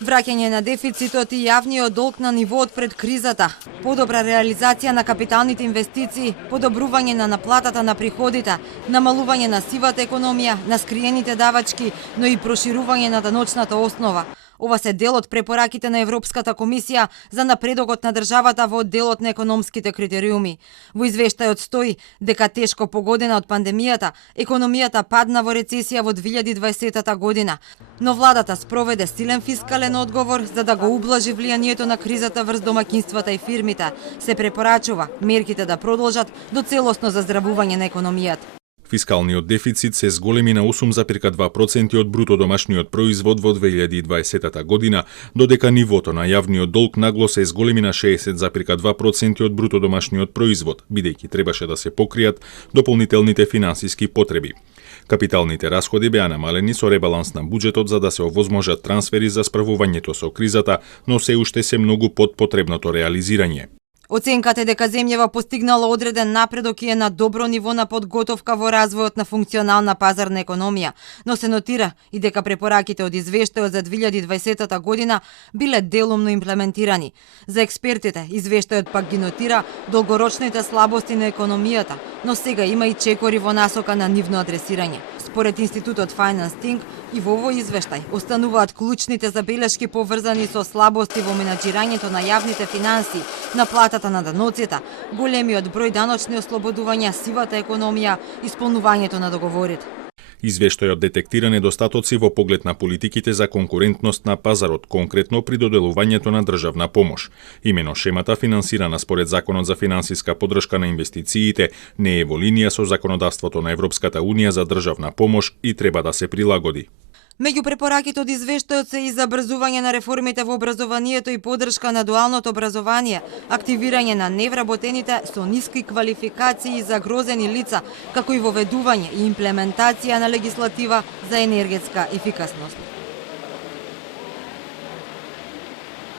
Враќање на дефицитот и јавниот долг на ниво од пред кризата, подобра реализација на капиталните инвестиции, подобрување на наплатата на приходите, намалување на сивата економија, на скриените давачки, но и проширување на даночната основа. Ова се дел од препораките на Европската комисија за напредокот на државата во делот на економските критериуми. Во извештајот стои дека тешко погодена од пандемијата, економијата падна во рецесија во 2020 година, но владата спроведе силен фискален одговор за да го ублажи влијанието на кризата врз домаќинствата и фирмите. Се препорачува мерките да продолжат до целосно заздравување на економијата. Фискалниот дефицит се зголеми на 8,2% од бруто домашниот производ во 2020 година, додека нивото на јавниот долг нагло се зголеми на 60,2% од бруто домашниот производ, бидејќи требаше да се покријат дополнителните финансиски потреби. Капиталните расходи беа намалени со ребаланс на буџетот за да се овозможат трансфери за справувањето со кризата, но се уште се многу под потребното реализирање. Оценката е дека земјава постигнала одреден напредок и е на добро ниво на подготовка во развојот на функционална пазарна економија, но се нотира и дека препораките од извештајот за 2020 година биле делумно имплементирани. За експертите, извештајот пак ги нотира долгорочните слабости на економијата, но сега има и чекори во насока на нивно адресирање. Според институтот Finance Think, и во овој извештај остануваат клучните забелешки поврзани со слабости во менаџирањето на јавните финанси, наплатата на даноците, големиот број даночни ослободувања, сивата економија, исполнувањето на договорите. Извештајот детектира недостатоци во поглед на политиките за конкурентност на пазарот, конкретно при доделувањето на државна помош. Имено шемата, финансирана според Законот за финансиска поддршка на инвестициите, не е во линија со законодавството на Европската Унија за државна помош и треба да се прилагоди. Меѓу препораките од извештајот се и забрзување на реформите во образованието и поддршка на дуалното образование, активирање на невработените со ниски квалификации и загрозени лица, како и воведување и имплементација на легислатива за енергетска ефикасност.